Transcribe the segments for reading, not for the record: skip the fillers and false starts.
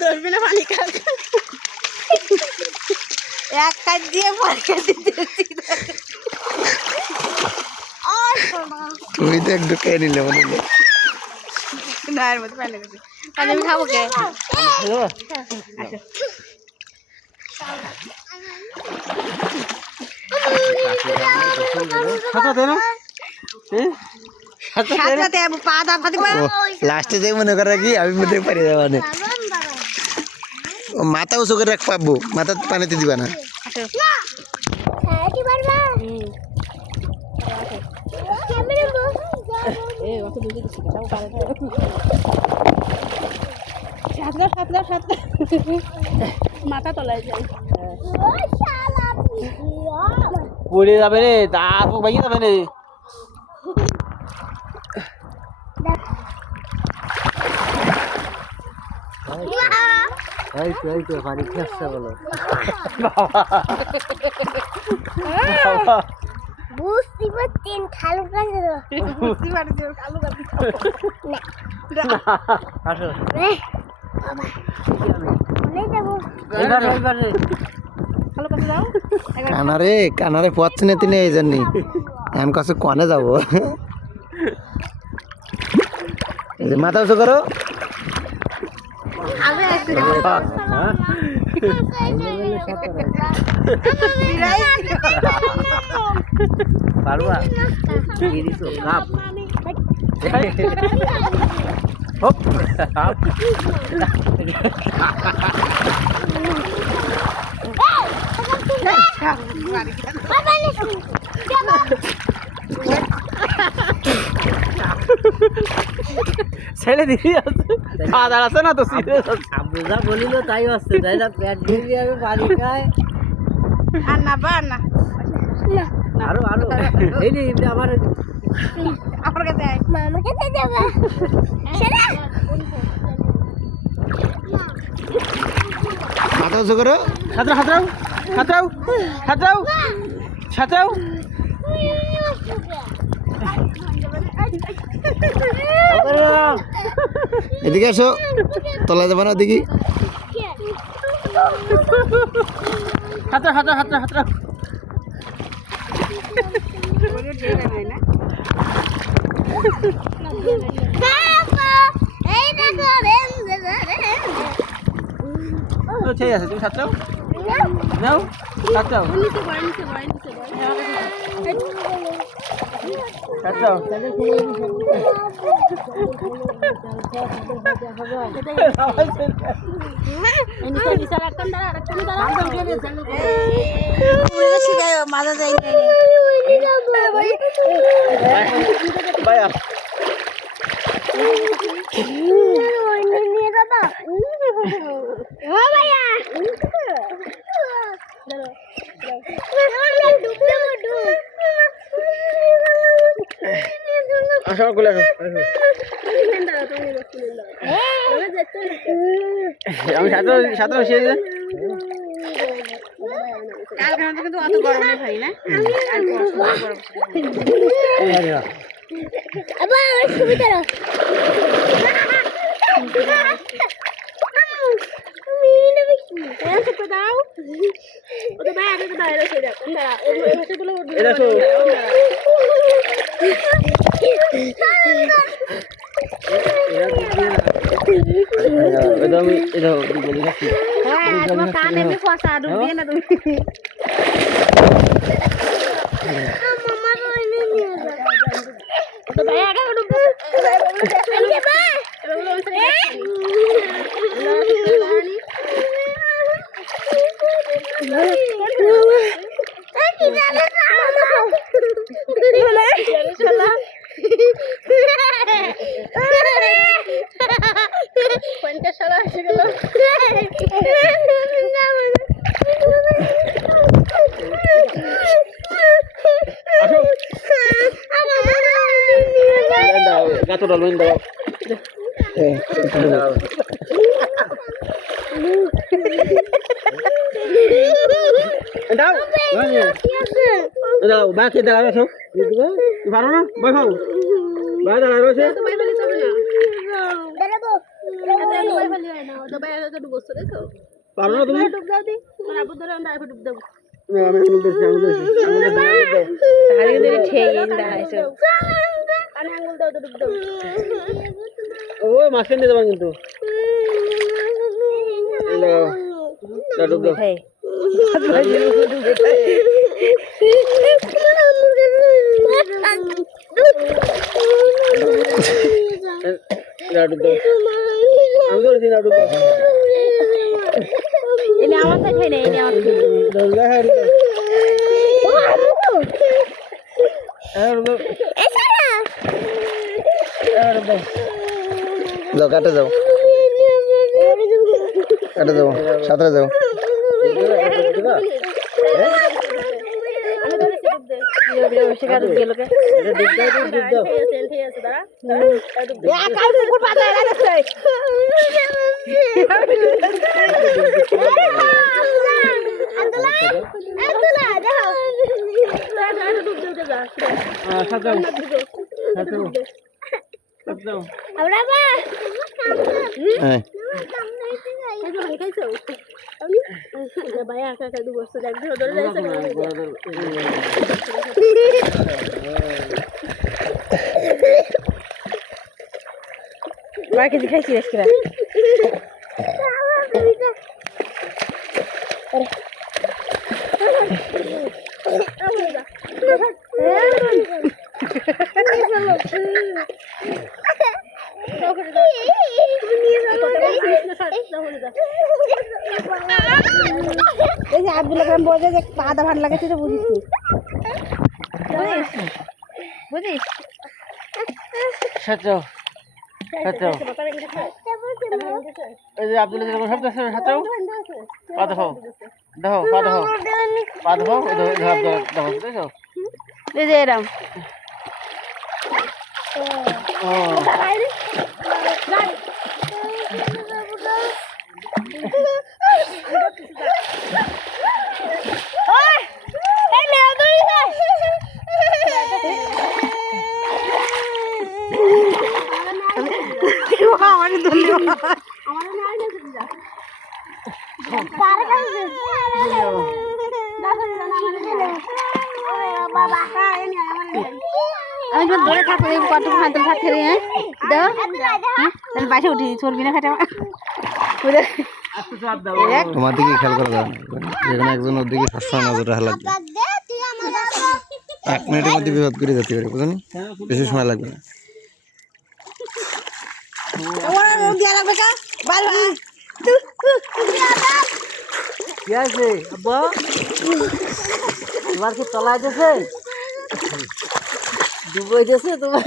ধরবে না পানি খাক এক কাজ দিয়ে পরীক্ষা দিতে তুই তো একটু খেয়ে নিলে মনে হলো না এর মধ্যে পানি গেছে পানি আমি খাবো কে লাস্টে যাই মনে করা কি আমি মধ্যে পারি যাওয়া না মাথা উঁচু করে রাখ পাবো মাথা পানিতে দিবা না মাথা তলায় যায় পড়ে যাবে রে দাঁত ভেঙে যাবে রে এই তো পানি খেয়েছে বলো বুঝতে পারছেন খালু কাছে বুঝতে পারছি কালু কাছে আসো কালু কাছে যাও কানারে পড়ছে না তিনি এই জন্যই আমি কাছে কনে যাবো মাথা উঁচু করো পারবা ছেলে দিদি খাওয়া আছে না তো আব্বু যা বলিল তাই আসছে তাই না পেট দিয়ে আমি পানি খাই আর না বা না আরো এই নি আমার কাছে আয় মামা কাছে যাবে সেরা মাথা উঁচু করো সাঁতরাও এদিকে আসো তলা যাবে না দেখি হাতরাও ঠিক আছে তুমি সাঁতরাও নাও সাঁতরাও মাজা যায় আসো গুলো আমি সাঁতরাও শিখে কিন্তু অত গরম নেই ভাই না আবার সুবিধা দাও ওটা ভাই আগে দাঁড়া সেটা দাঁড়া এটা তো হ্যাঁ তোমার কান এমনি ফসা ডুবিয়ে না তুমি মামা রইনি নিয়ে তো ভাই আগে ডুবো gato daw দাও দাও বাকি দাঁড়াবে সব পারো না বই খাও ভাই দাঁড়া রয়েছে পারো না তুমি ও মাছ নিয়ে যাবেন কিন্তু ডুব দাও আমি ধরেছি না ডুব দাও এনে আমার তো খাই না এনে আমার যাও কাটে যাও কাটে যাও সাঁতরে যাও হ্যাঁ কিছু খাইছি আজকে এই যে আব্দুল কালাম বলে যে আধা ভাট লাগাচ্ছে তো বুঝিস বুঝিস সাঁতরাও সাঁতরাও এই যে আব্দুল সাঁতরাও পা দেখাও দেখো পা দেখাও পা দেখাও দেখো দেখো এই যে এরম আমি তো ধরে থাকবো কত খাতে থাকতে হ্যাঁ দাও হ্যাঁ তাহলে বাসে উঠি চলবি না খাটা তোমার দিকে খেয়াল করা যাবে না যেখানে একজন ওর দিকে সবসময় নজর রাখা লাগবে 1 মিনিটের মধ্যে বিপদ করে যেতে পারে বুঝলি বেশি সময় লাগবে না কি আছে আব্বা তোমার কি তলায় দিয়েছে ডুবই দিয়েছে তোমার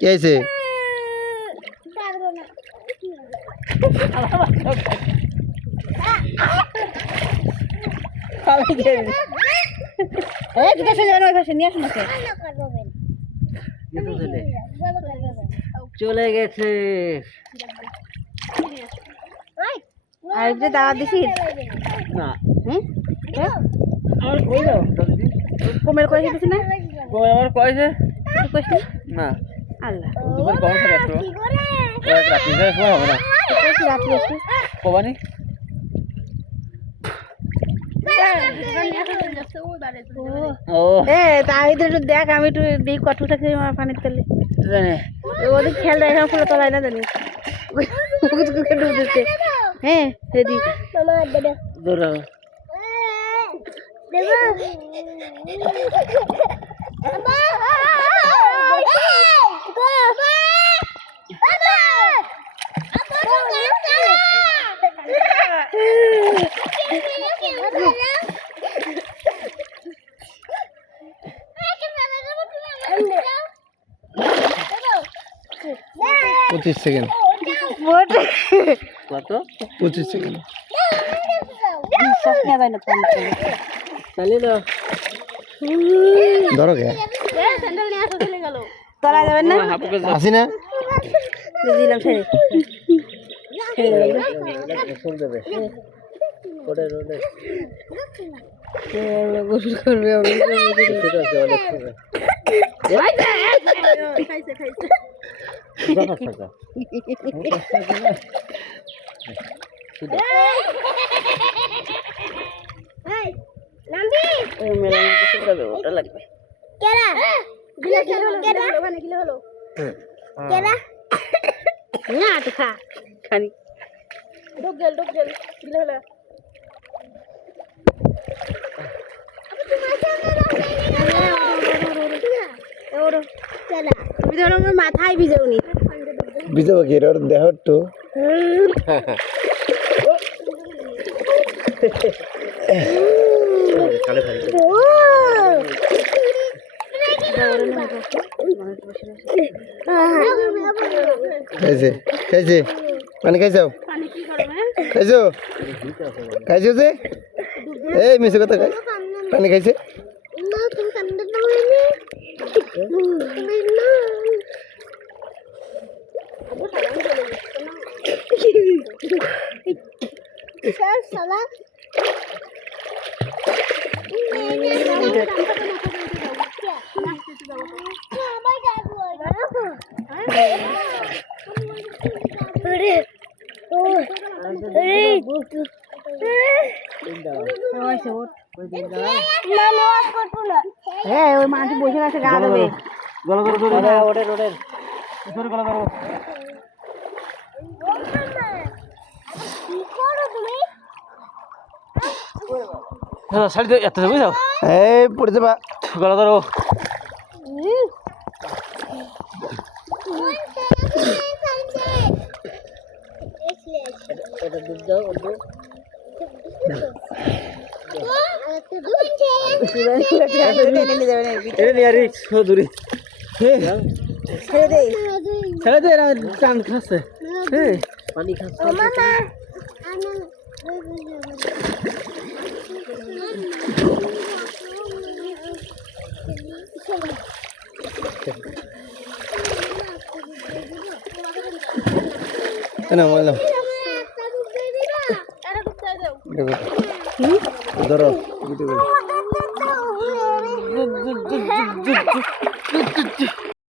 কি আছে চলে গেছে আর যে দাওয়াত দিছিস না আমার কই দাও কমের করে দিছিস না কই আমার কইছে তুই কইছিস না আল্লাহ দুপুর কম থাকে একটু রাত্রি সময় হবে না কইছিস রাত আসছিস কবানি ও এ তাই তো একটু দেখ আমি একটু দিই কটু থাকি আমার পানির তেলে জানে ওদের খেয়াল রাখা ফুলে তলায় না জানি ডুব দিচ্ছে হ্যাঁ রেডি দৌড়া পঁচিশ সেকেন্ড কত 25 সেকেন্ড বিশ্বাস নেওয়া যায় না চালিয়ে দাও ধরো কে তোলা যাবেন না আসি না দিলাম ছেড়ে ফুল দেবে ওটা রোডে গোসল করবে ঠিক আছে অনেক হবে বাবা থাকা এই নামবি মেলা গোসল করবে ওটা লাগবে কেরা কেরা কেরা না তো খা খানি ঢোক গেল গিলে হলো তুমি ধরো আমার মাথায় ভিজাওনি বিজয় কি ওর দেহ একটু কালে খালি খাইছে খাইছে পানি খাইছাও খাইছো খাইছো যে এই মিছে কথা খাই পানি খাইছে না তুমি কান্না দাওনি না স্যার সালা হ্যাঁ ওই মানুষ বসে আছে গা দেবে গলা করে ধরে ওড়ে রোডে ধরে গলা করো হ্যাঁ শাড়ি তো এত বুঝাও এই পড়ে যাবা গলা ধরো এটা দুধ দাও অল্প এটা নিয়ে আরে দূরে ছেড়ে দে এরা টান খাচ্ছে হ্যাঁ পানি খাচ্ছে না বললাম ধরো